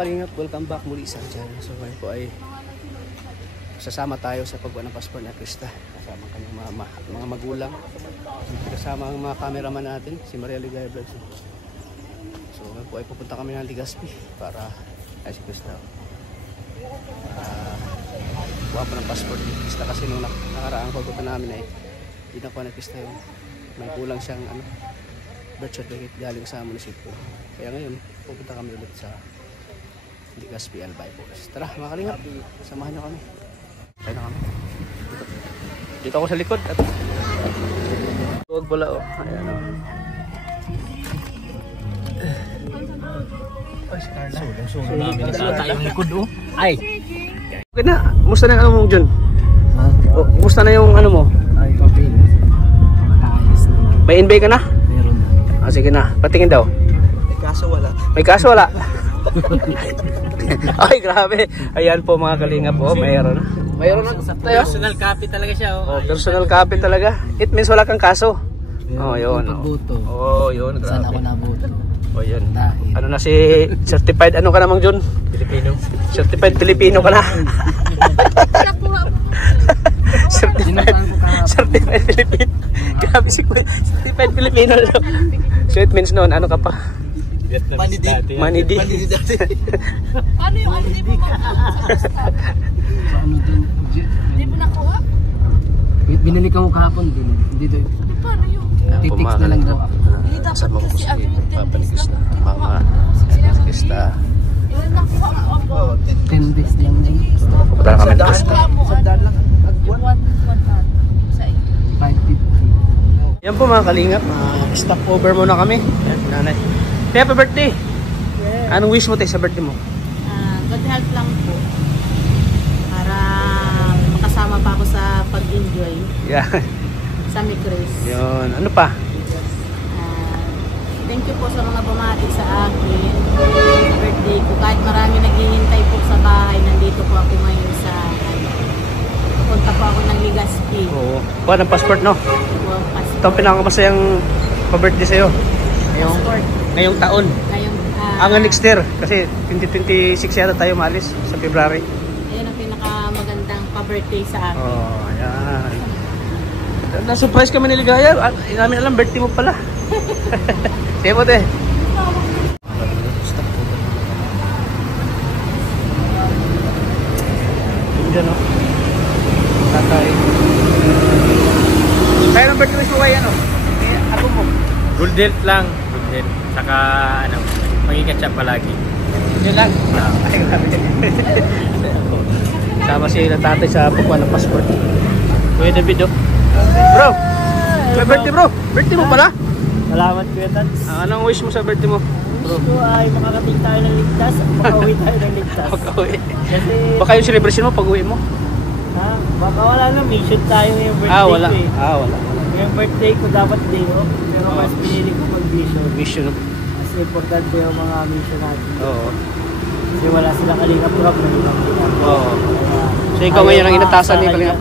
kalingap, welcome back muli sa channel. So ngayon po ay sasama tayo sa pagbuo ng passport ni Krista. Kasama ang kanyang mga magulang. Kasama ang mga cameraman natin, si Maria Ligaya Vlogs. So ngayon po ay pupunta kami ng Legazpi para ay si Krista. Buha po ng passport ni Krista kasi nung nakaraang pagpunta namin ay hindi na po na Krista yung may kulang siyang birth certificate galing sa munisipyo. Kaya ngayon pupunta kami ulit sa Legazpi Albay po. Tara mga kalingap, samahan nyo kami. Tayo na kami. Dito ako sa likod at huwag pala oh. Ayan o. Ay, si Carla. Sulang namin na sa tayong likod oh. Ay! Okay na, musta na yung ano mo John? Musta na yung ano mo? Ay, okay. May inbay ka na? Meron na. Sige na, patingin daw. May kaso wala. May kaso wala? Ay, grabe. Ayan po mga kalingap po, mayroon na. Mayroon na tayo. Personal copy talaga siya. Oh, personal copy talaga. It means wala kang kaso. Oh, yun. Oh, yun. Saan ako nabuto? Oh, yun. Ano na si certified, ano ka namang John? Pilipino. Certified Filipino ka na. Certified Filipino. Grabe si Kuya. Certified Filipino. So it means noon, ano ka pa? Manidi. Paano yung ano di mo Ano dun? Di mo nakuha? Binili ka mo kahapon din. Dito. Paano yun? Titix na lang daw. Hindi dapat kasi ano yung 10 days lang. Mama Krista. Ilan nakuha mo ako? 10 days lang. Pupunta kami ng Krista. Sa iyo. 550. Yan po mga kalingap, stop over muna kami. Yan, nanay. Happy birthday! Anong wish mo tayo sa birthday mo? Good health lang po. Para makasama pa ako sa pag-enjoy Yeah. sa Micris. Yun. Ano pa? Thank you po sa mga bumati sa akin. Birthday ko. Kahit marami naghihintay po sa bahay, nandito po ako ngayon sa punta po ako ng Legazpi. Oo. Kuha ng passport, no? Ito ang pinakamasayang pa-birthday sa'yo. Ngayong taon. Ang next year. Kasi 2026 yata tayo maalis sa February. Ayan ang pinakamagandang pa-birthday sa akin. Oh, ayan. Na-surprise kami ni Ligaya. Hindi namin alam, birthday mo pala. Sige po, te. Diyan, no? Tatay. Kaya ng birthday mo kaya, ano? Ako mo. Good health lang. Good health. Saka ano, mag-ingat siya palagi. Yun lang. Ay, grabe. Sama si tatay sa pagkuha ng passport. Kuya David, oh. Bro! May birthday, bro! Birthday mo pala? Salamat Kuya Tats. Anong wish mo sa birthday mo? Wish ko ay makakating tayo ng ligtas at makauwi tayo ng ligtas. Pag-uwi. Kasi, Baka yung celebration mo pag-uwi mo? baka wala na, mission tayo ngayong birthday Wala. ko eh. Wala. Yung birthday ko dapat day off, pero mas pinili ko mag-mission. Mission. Mas importante yung mga mission natin. Oo. Kasi wala silang kalingap rock na nilangkilan. Oo. So ikaw ngayon ang inatasan ni Kalingap?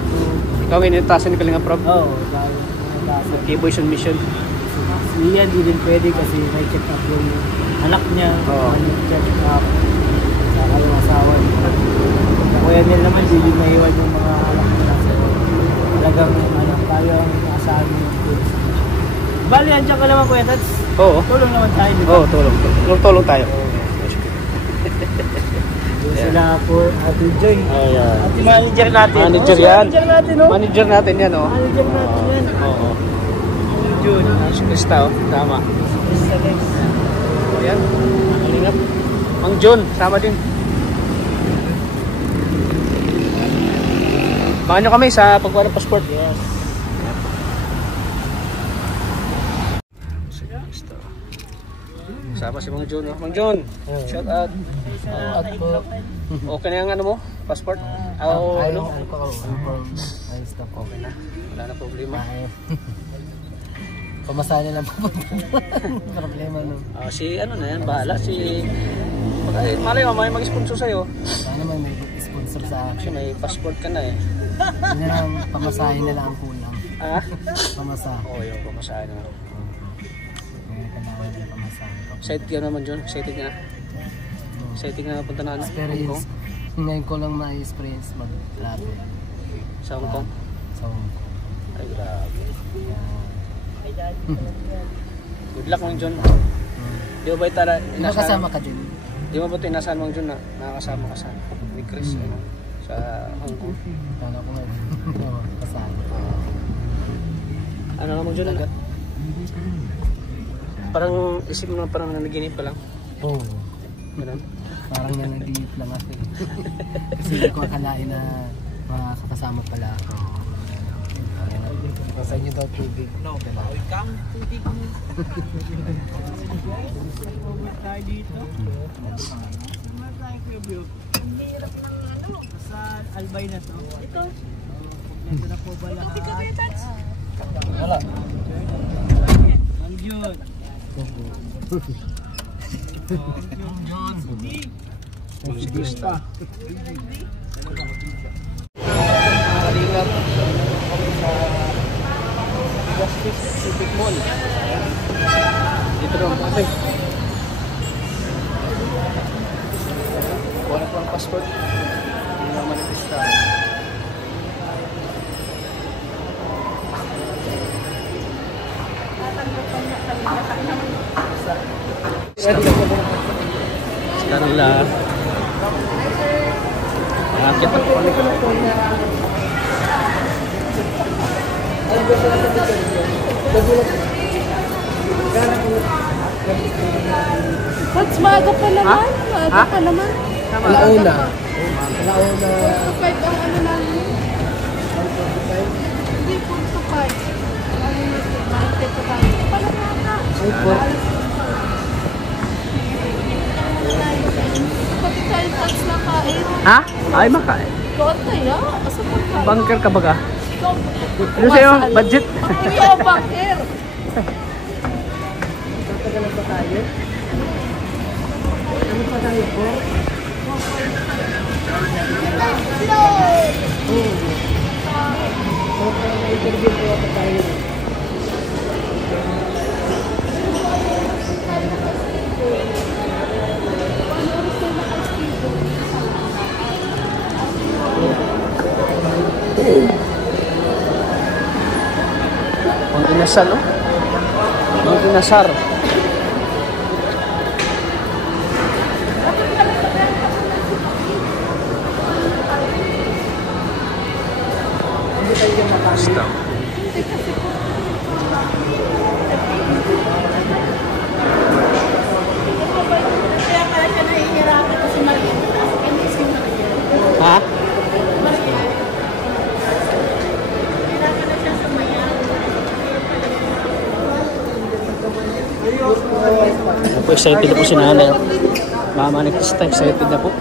Ikaw ngayon ang inatasan ni Kalingap Rob? Oo, inatasan. K-Boys on mission. Si Ian di din pwede kasi may check up yung anak niya. Oo. Check up. Saka yung asawa niya. Kuya Nel naman, di din naiwan yung mga anak niya. Talagang tayo ang asahan mo yung kids. Bali, andyan ka naman Kuya Tats. Oo. Tulong naman tayo, di ba? Oo, tulong. Tulong tayo. Sila po, Ate Joy. Ayan. Ate manager natin. Manager Oh, yan. Manager natin, no? Manager natin yan, oh. Manager natin yan. Oo. Jun. Si Krista, oh. Tama. Ayan. Kalingap. Mang John, sama din. Baka nyo kami sa pagkuha ng passport. Yes. Si Krista. Sama si Mang John, oh. Mang John, shout out. At po. Okay na yung ano mo? Passport? Ano? Ayos na po. Okay na. Wala na problema. Pamasahin lang po. Problema no. Si ano na yan, bahala. Si... Malay mo, may mag-sponsor sa'yo. Sana may sponsor sa Kasi akin. may passport ka na eh. Yun na lang, pamasahin na lang ang kulang. Ah? Pamasahin. Oo, yung pamasahin na. Kailangan din pamasahin ko. Excited ka naman, John? Excited ka na? Exciting na punta na Hong Kong. Experience. Ngayon ko lang na-experience mag-travel Sa Hong Kong. sa Hong Kong. Ay, grabe. Good luck Mang John. Di ba ba itara? Nakasama ka din. Di ba ba ito inasahan Mang John na nakakasama ka sa ni Chris sa Hong Kong? Kala ko nga. Oo, kasama. Ano nga Mang John? Parang isip mo na parang nanaginip ka lang. Oo. Ganun. Parang nanaginip lang ako eh. Kasi hindi ko akalain na makakasama pala ako. Sa inyo daw tubig. No, welcome. Tubig mo. Tayo dito. Ang hirap ng ano. Sa Albay na to. Ito. Kompleto na po ba lahat? Wala. Ang Jun. Musikista. Kalingap sa Justice Pacific Mall. Dito lang kami. Wala pang passport. Hindi naman manifesta. Sekarang lah. Nakakit ako ulit. What's maaga pa naman? Maaga pa naman. Alauna. Alauna. 5 ang ano namin. Hindi, 4 to 5. Ano na ito? Market to 5. Pala na. Pati child tax na kain. Ha? Ay makain. Doon tayo? Asa pa kain? Bunker ka baga? Ikaw, Ano sa'yo? Budget? Hindi ako bunker. Tatagalan ba tayo? Ano pa tayo po? Interview po ako tayo. Ang inasal, oh. Ang inasar. Basta. Kaya pala siya nahihirapan kasi maliit. Hindi siya maliit. Ha? Hirapan na siya sa mayan. Ako excited na po si nanay. Mama ni Krista, excited na po.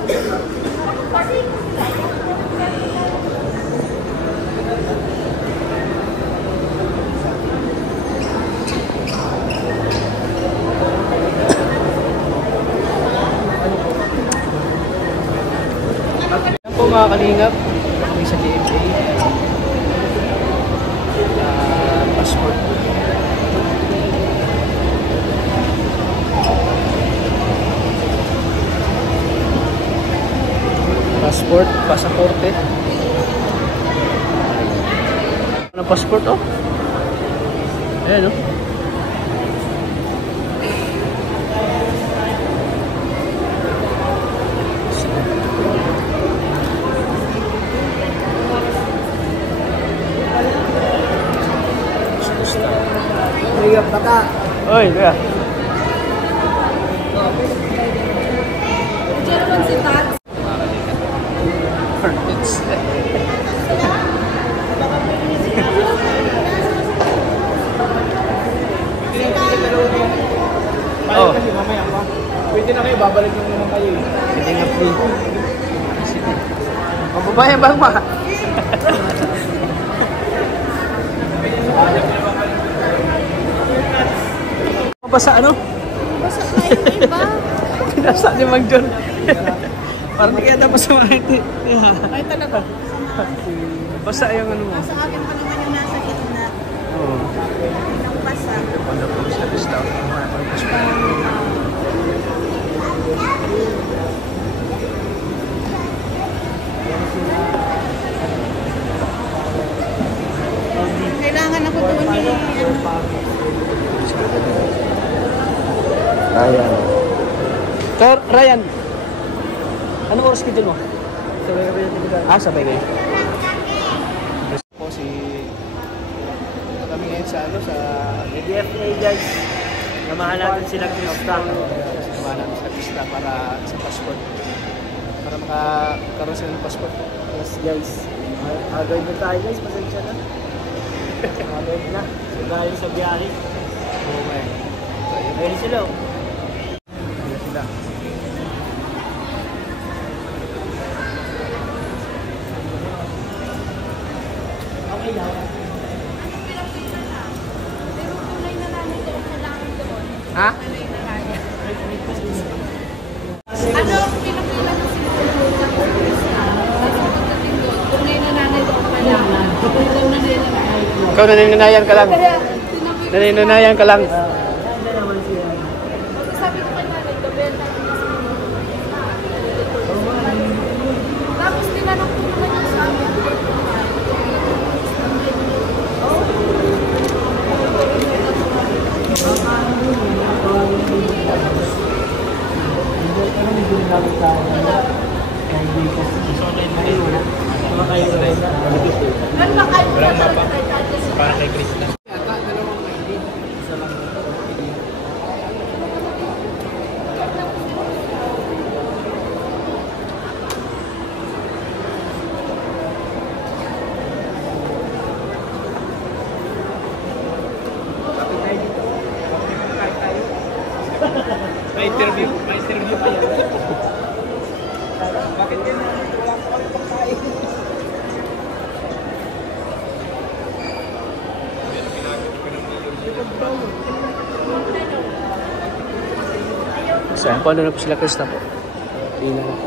Yan po mga kalingap, kami sa DFA. Passport. Passport, pasaporte. Ano passport oh? Ayan oh. Mayroon baka. Oy, kuya. Diyan naman si Tat. Permits. Oh. Kasi mamaya pa. Pwede na kayo, babalik lang naman kayo. Sige nga free. Sige. Mababayan bang ma? Mabasa ano? Basta kayo, iba. Pinasa ni Mang John. Parang di kaya tapos sa mga ito. Ay, talaga. Basa yung ano mo. Sa akin pa naman yung nasa gitna. Oo. Ng basa. Ano po sa lista? Anong oras schedule mo? Sabay kami ng tibigan. Sabay kayo. Po si... Kami ngayon sa ano, sa... DFA guys. Namahan natin sila Krista. Samahan namin sa pista para sa passport. Para makakaroon sila ng passport. Yes guys. Agad na tayo guys. Pasensya na. Agad na. So galing sa biyahe. Oo nga eh. Ayun sila oh. Ayun sila. Okay lang. Ha? Ano, pinapila mo si tunay na nanay ko pa lang. Ikaw naninanayan ka lang. Naninanayan ka lang. Ganda naman siya. Sabi ko kay nanay, gabenta ko na tapos tinanong ko naman yung sa amin. Ano ba kayo? Walang mapa. Para kay Krista. May interview pa yan. Bakit yan? Wala pa kami pagkain. So, ayan po, ano na po sila Krista po. Ina na po.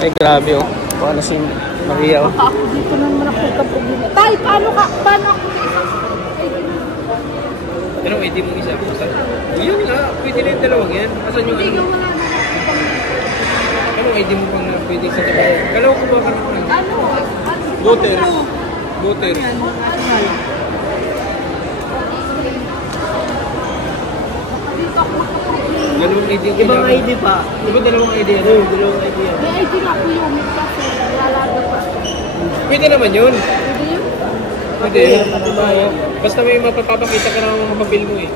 Ay, grabe oh. Paano si Maria oh. Ako dito naman ako kapag tay, paano ka? Paano ako? Pero ID mo isa. Yun nga, pwede na yung dalawang yan. Asan yung Hindi ano? wala na. Anong ID mo pang pwede sa tabi? Kalaw ko ba ka naman? Ano? Voter. Voter. Dalawang ID ko. Ibang ID pa. Di ba dalawang ID yan? Oo, dalawang ID yan. May ID nga po yung kasi lalaga pa. Pwede naman yun. Pwede yun? Pwede. Basta may mapapakita ka ng mga papel mo eh.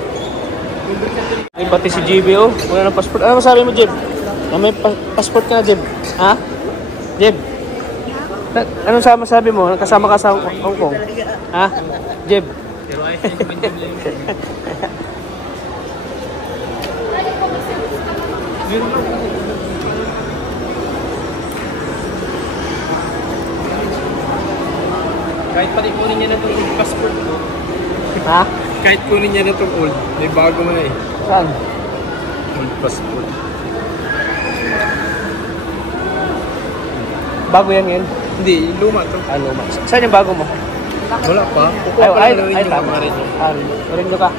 Ay, pati si JB oh. Wala ng passport. Ano masabi mo, Jeb? May passport ka na, Jeb? Ha? Jeb? Anong masabi mo? Kasama ka sa Hong Kong? Ha? Jeb? Kahit pati kunin niya na itong old passport mo. Ha? Kahit kunin niya na itong old, may bago mo na eh. Saan? Old passport. Bago yan ngayon? Hindi, luma to. Ah, luma. Saan yung bago mo? Wala pa. Ay, tama rin yun. Rin ka.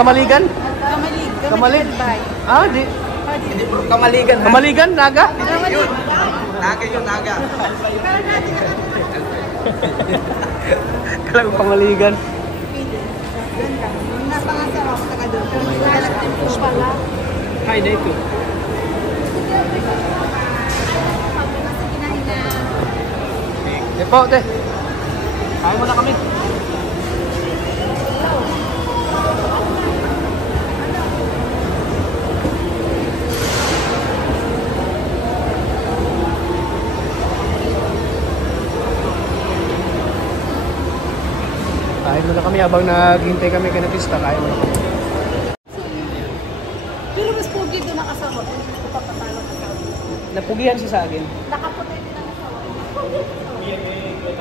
Kamaligan? Kamalig. Ah, di. Kamaligan. Kamaligan, Naga? Yun. Naga yun, Naga. Kala ko Kamaligan. Hi, na ito. Depo, te. Kaya mo na kami. Kain muna kami habang naghintay kami kay Natista. Kain muna kami. Pero mas pogi doon nakasama. Papatalo ka sa Napugihan siya sa akin. nakaputi din ang asawa.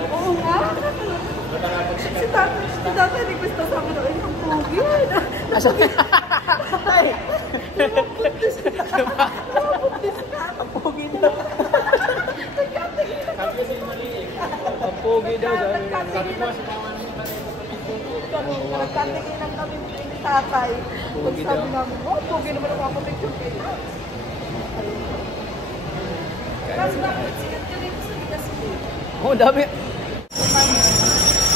Oo nga. Si tatay, hindi gusto sa akin, ay, ang pogi. Asa? Ay, lumabuntis ka. Ang pogi na. Ang pogi daw. Nagkatingin kami ni tatay. Pag sabi namin, oh, pogi naman ang mga picture kayo. Kasi dapat sikat ka dito sa Ligas City. Oh, dami.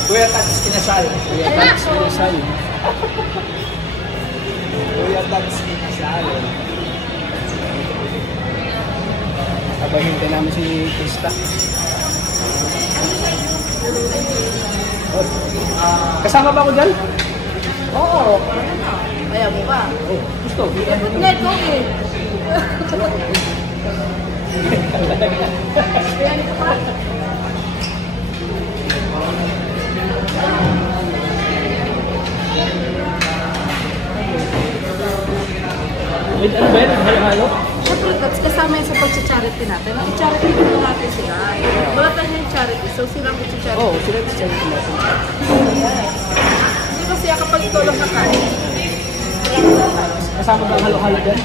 Kuya Tats Kinasal. Kuya Tats Kinasal. Kuya Tats Kinasal. Abahin ka namin si Krista. Kasama ba ako dyan? Oo. Kaya mo ba? Oh, gusto. Hindi, ito eh. Kaya nito pa. With ano ba yan? Halo-halo? Siyempre, that's kasama yan sa pag-charity natin. I-charity din natin sila. Wala tayo yung charity, so sila ang charity. Oo, sila yung charity natin. Hindi kasi kapag ikaw lang kakain. Kasama ba ang halo-halo dyan?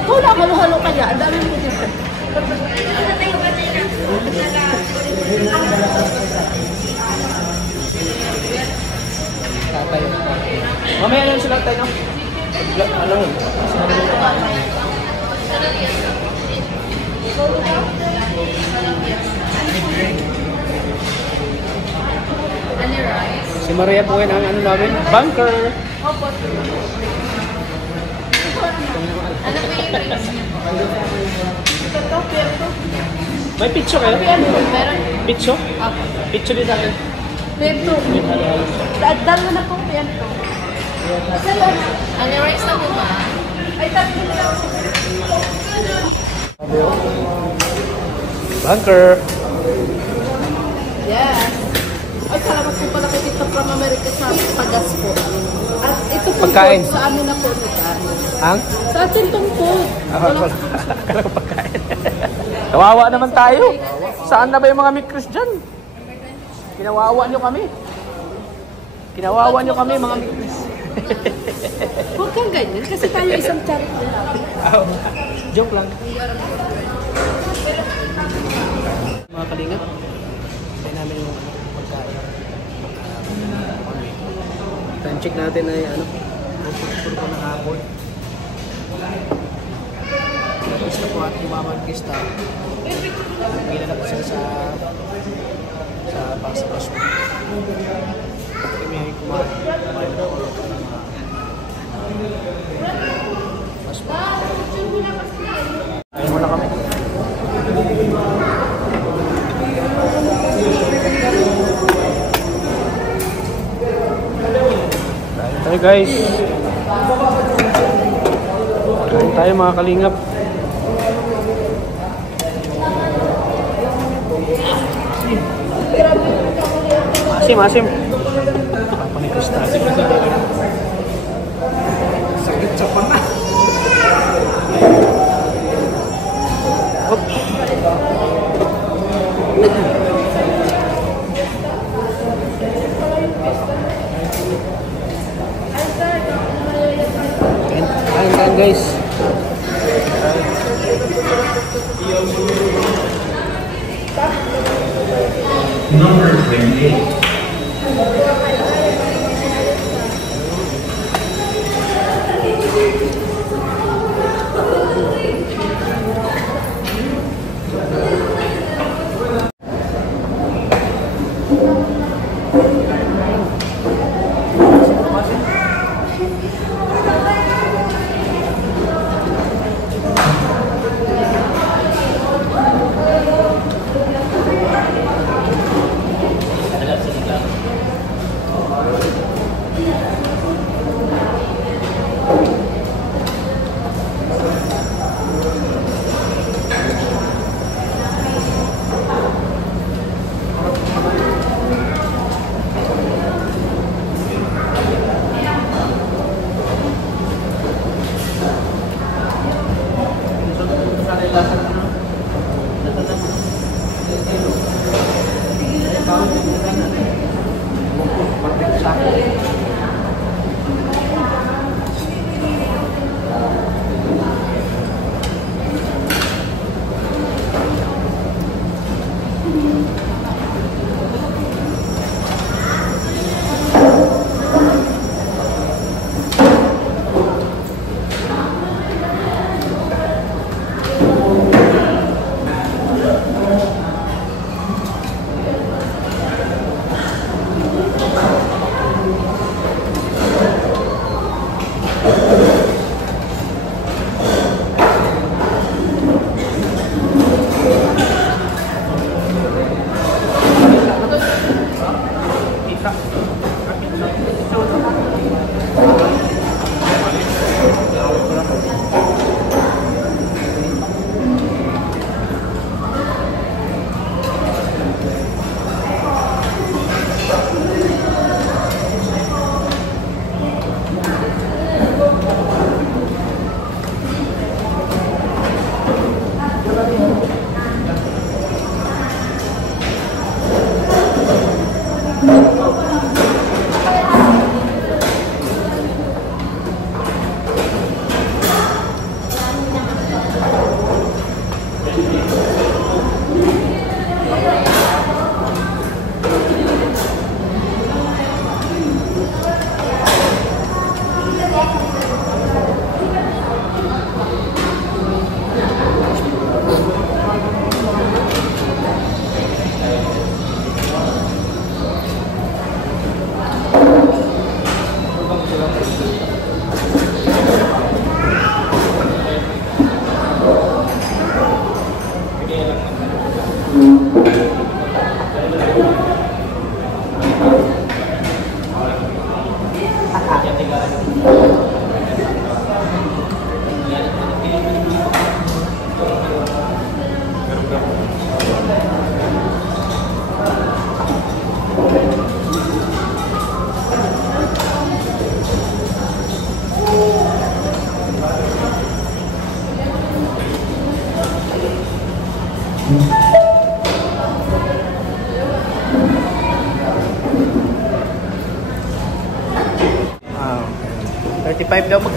Ikaw lang, halo-halo kaya. Ang dami mo dito. Tatay. Mamaya na sila tayo. Ano? Si Maria po yan ang ano namin, bunker. May picture kayo? Meron. Picture? Picture din natin. Pento. Dalawa na po. Pento. Ano rice na po ba? Ay, tatlo na lang. Bunker. Yes. Ay, salamat po pala kay Tito from America sa pagas po. At ito po Pagkain. po, sa amin na po ito. Ang? Sa atin itong po. Akala ko pagkain. Kawawa naman tayo. Saan na ba yung mga mikros dyan? Kinawawa nyo kami. Kinawawa nyo kami mga mikros. Huwag kang ganyan kasi tayo isang charity lang. Joke lang. Mga kalingap, tayo namin yung pagkain. Time check natin ay ano, puro ko ng hapon. Tapos na po at umamang kista. Ginanap sila sa Pasapaso. Kami ay kumain na ako. Ayaw mo na kami. Kain tayo guys. Kain tayo mga kalingap. Asim. Papanikos na. Sakit sa panga. Kain guys. Number 28. Wow. 35 daw mag...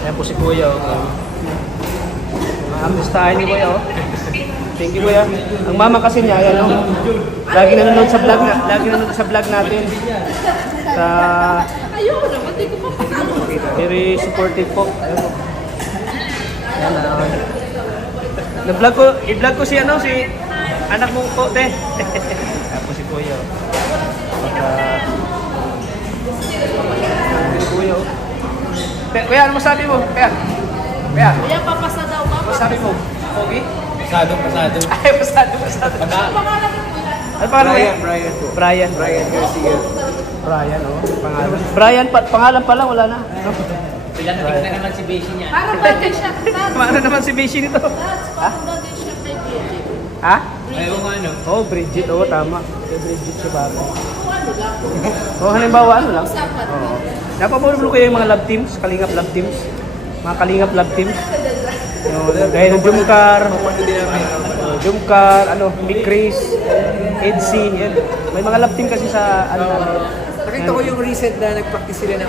Ayan po si Kuya. Amustahin ni Kuya. Thank you Kuya. Ang mama kasi niya, ayan o. Lagi nanonood sa vlog natin. Sa... Ayoko naman, di ko pa paano. Very supportive po. Ayan po. Ayan na. I-vlog ko si ano, si anak mo po, te. Ayan po si Kuya. Kuya. Kuya, ano masabi mo? Kuya. Kuya, papasa daw ba? Ano sabi mo? Pogi? Pasado. Ay, pasado. Pangalan ko kuya. Ano pangalan mo? Brian po. Brian. Brian Garcia. Brian, oh. Pangalan. Brian, pangalan pa lang, wala na. Tingnan na naman si Beshi niya. Parang bagay siya. Paano naman si Beshi nito? Parang bagay siya kay Bridget. Ha? Ayaw nga ano. Oh, Bridget. Oo, tama. Si Bridget siya bago. Oh, halimbawa, ano lang? Oo. Napapulog ko yung mga love teams, Kalingap love teams. Mga Kalingap love teams. Gaya ng Jumcar, Big Chris, Edsy, yan. May mga love team kasi sa, Nakita ko yung recent na nag-practice sila ng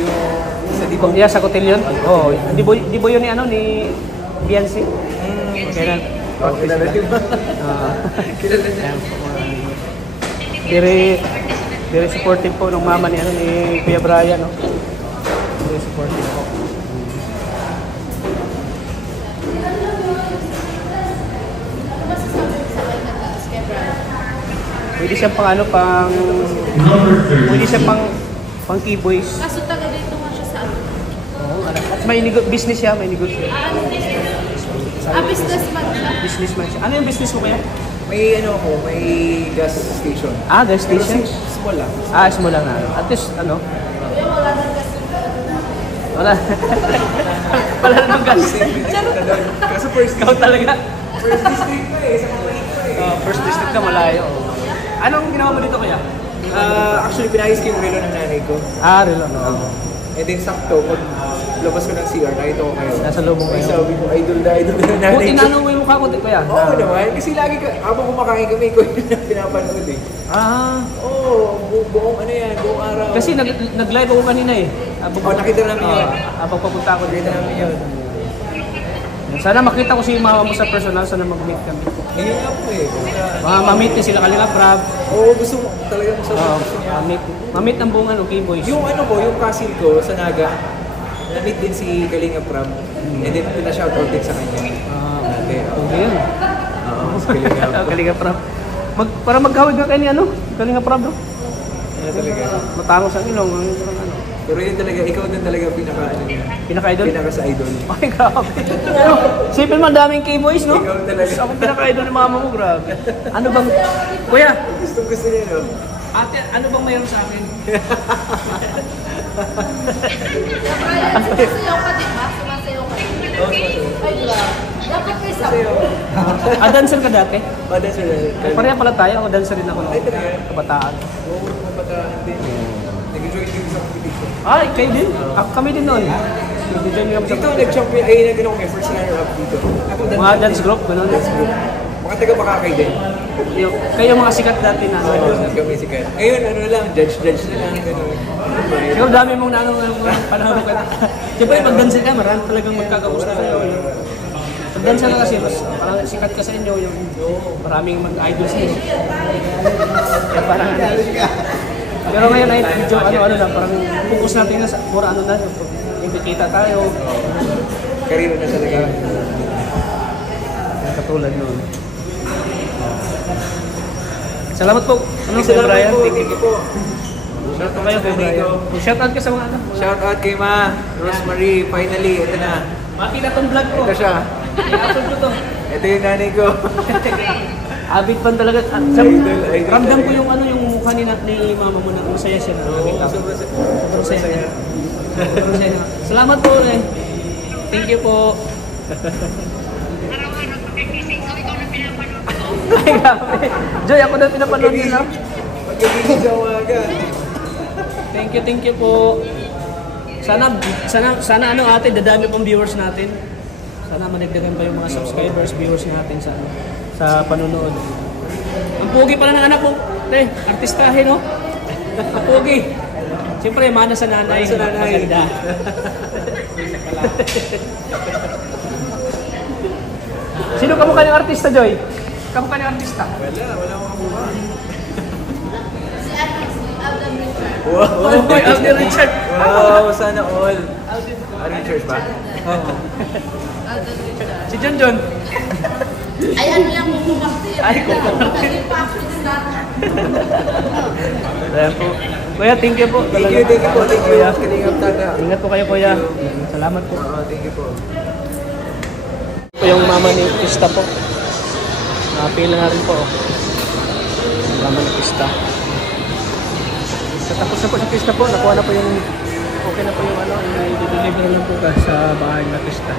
yung sa Dibo. Yeah, sa Cotillion. Oh, di ba yun ni Beyonce? Kaya Kilala niyo ba? Kilala niya. Very supportive po ng mama ni Kuya Brian, no. Very supportive po. Pwede siyang pwede siyang pang keyboys. Kaso taga dito nga siya sa ano. At may business siya, may negosyo. Anong business? Businessman siya. Businessman siya. Ano yung business mo kaya? May may gas station. Gas station? Small lang. Small lang na. At least, Kuya, wala nang gas. wala. Wala namang gas. Kaso first Ikaw talaga. district ko sa Pamalik ko First district ka, malayo. Anong ginawa mo dito kaya? Actually, pinayos ko yung relo ng nanay ko. Relo. And then sakto, pag labas ko ng CR, nakita ko kayo. Nasa lubong kayo. Sabi ko, idol na nanay Buti ko. nanong mo yung mukha ko, kuya. Oo naman, kasi lagi ka, habang kumakain kami, ko yung pinapanood eh. Buong buong araw. Kasi nag-live ako kanina eh. Nakita namin yun. Habang papunta ako dito. Nakita namin yun. Sana makita ko si mama mo sa personal, sana mag-meet kami. Ngayon nga po eh. Ma-meet niya sila Kalingap Rab. Oo, gusto mo talagang gusto niya. Ma-meet ng buong Keyboys. Yung yung castle ko sa Naga, na-meet din si Kalingap Rab. And then pina-shoutout din sa kanya. Okay yun. Oo, si Kalingap. Kalingap Rab. Para magkawig ka kayo ni Kalingap Rab, no? Talaga. Matangos ang ilong. Pero yun talaga, ikaw din talaga Pinaka-idol? Pinaka sa idol. Ay, grabe. Pero, sipin mo, daming Keyboys, no? Ikaw talaga. Ako pinaka-idol ng mama mo, grabe. Ano bang, kuya, Gusto niya, no? ate, ano bang mayroon sa akin? Brian, sumasayaw ka di ba? Sumasayaw ka. Ay, grabe. Dapat may sabi. Dancer ka dati? That's right. Pareha pala tayo, ako dancer rin ako Ay, talaga? kabataan. Oo, mga bataan din. Nag-enjoy din sa competition. Kayo din? Kami din noon. Nag-join kami Dito, sa nag-champion, nag-ano kami, first runner-up dito. Ako, mga dance group, gano'n. Dance group. Mga taga-Makakay din. Kayo mga sikat dati na. Kami sikat. Ngayon, lang, judge na lang, gano'n. Ikaw dami mong panahon ka. Siyempre, pag dancer ka, marami talagang magkakagusto kayo. Pag dancer ka kasi, mas parang sikat ka sa inyo, yung maraming mag-idol sa inyo. Kaya parang pero ngayon ay medyo lang, parang focus natin na sa pura na, kita tayo. Karino na talaga. Katulad noon. Salamat po. Salamat Brian? po. Thank you po. Shout out kayo kay Brian. Shout out ka sa mga anak. Shout out kay Ma, Rosemary, finally, ito na. Makita tong vlog ko. Ito siya. I-upload ko to. Ito yung nanay ko. Abit pan talaga. Ramdam ko yung yung mukha ni mama mo na masaya siya na nakita. Sobrang saya. Sobrang saya. Salamat po, eh. Thank you po. Ay, grabe. Joy, ako na pinapanood nila. Magkagising sa umaga. Thank you po. Sana ano ate, dadami pang viewers natin. Sana managdagan pa yung mga subscribers, viewers natin sa panonood. Ang pogi pala ng anak ko. Artistahin, no? Ang pogi. Siyempre, mana sa nanay. Mana sa nanay. Maganda. Sino kamukha ng artista, Joy? Kamukha ng artista? Wala akong kamukha. Wow, Alden Richard. Wow, sana all. Alden Richard ba? Oo. Si John John. Ay, ano lang Coco Martin. Ay, Coco Martin. Naging package na. Ayan po. Kuya, thank you po. Thank you po. Thank you. Kalingap taga. Ingat po kayo, kuya. Salamat po. Oo, thank you po. Ito yung mama ni Krista po. Nakapila na rin po. Yung mama ni Krista. Tapos na po si Krista po. Nakuha na po yung okay na po yung i-deliver lang po sa bahay na Krista.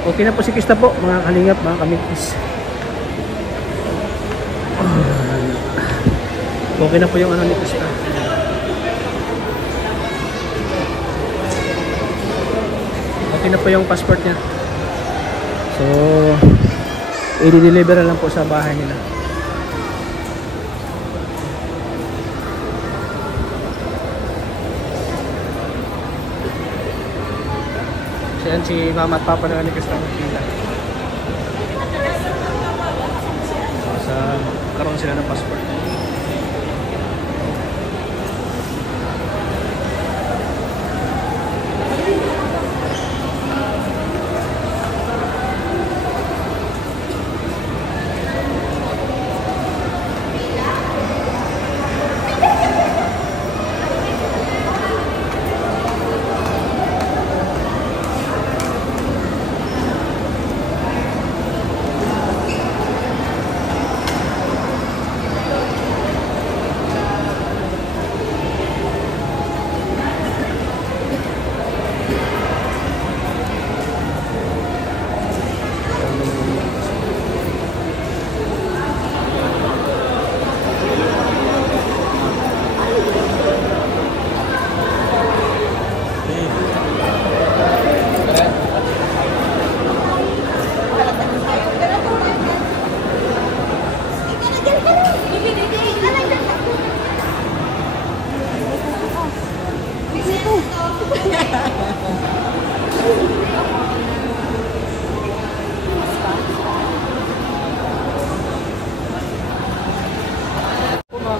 Okay na po si Krista po, mga kalingap, mga kamikis. Okay na po yung ni Krista. Okay na po yung passport niya. So, i-deliver lang po sa bahay nila. So, yan si mama at papa na ni Krista Martina. So, karoon sila ng passport.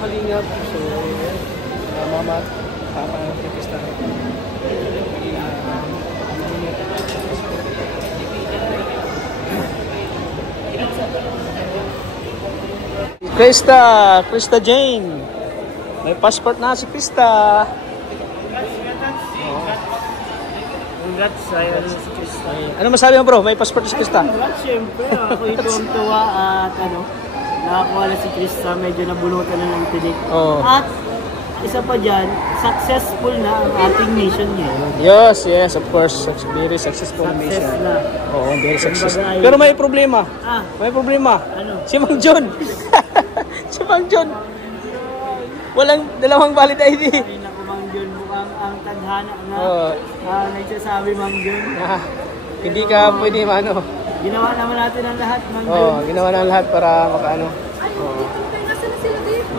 Kalingap, so mama at papa ng Krista. Krista Jane. May passport na si Krista. Congrats sa'yo si Krista. Ano masabi mo bro? May passport na si Krista? Congrats, syempre. Ako tuwang-tuwa at nakakuha na si Krista. Medyo nabunutan na ng tinik. Oo. At isa pa dyan, successful na ang ating mission ngayon. Yes, of course. Very successful mission. Success na. Oo, very successful. Pero may problema. May problema. Ano? Si Mang John. Si Mang John. Walang dalawang valid ID. Ay naku, Mang John, mukhang ang tadhana na nagsasabi, Mang John. Hindi ka pwede ano. Ginawa naman natin ang lahat, Mang John. Oo, ginawa na lahat para makaano.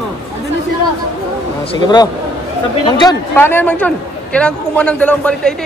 Ano na sila? Sige bro. Mang John, paano yan Mang John? Kailangan ko kumuha ng dalawang valid ID.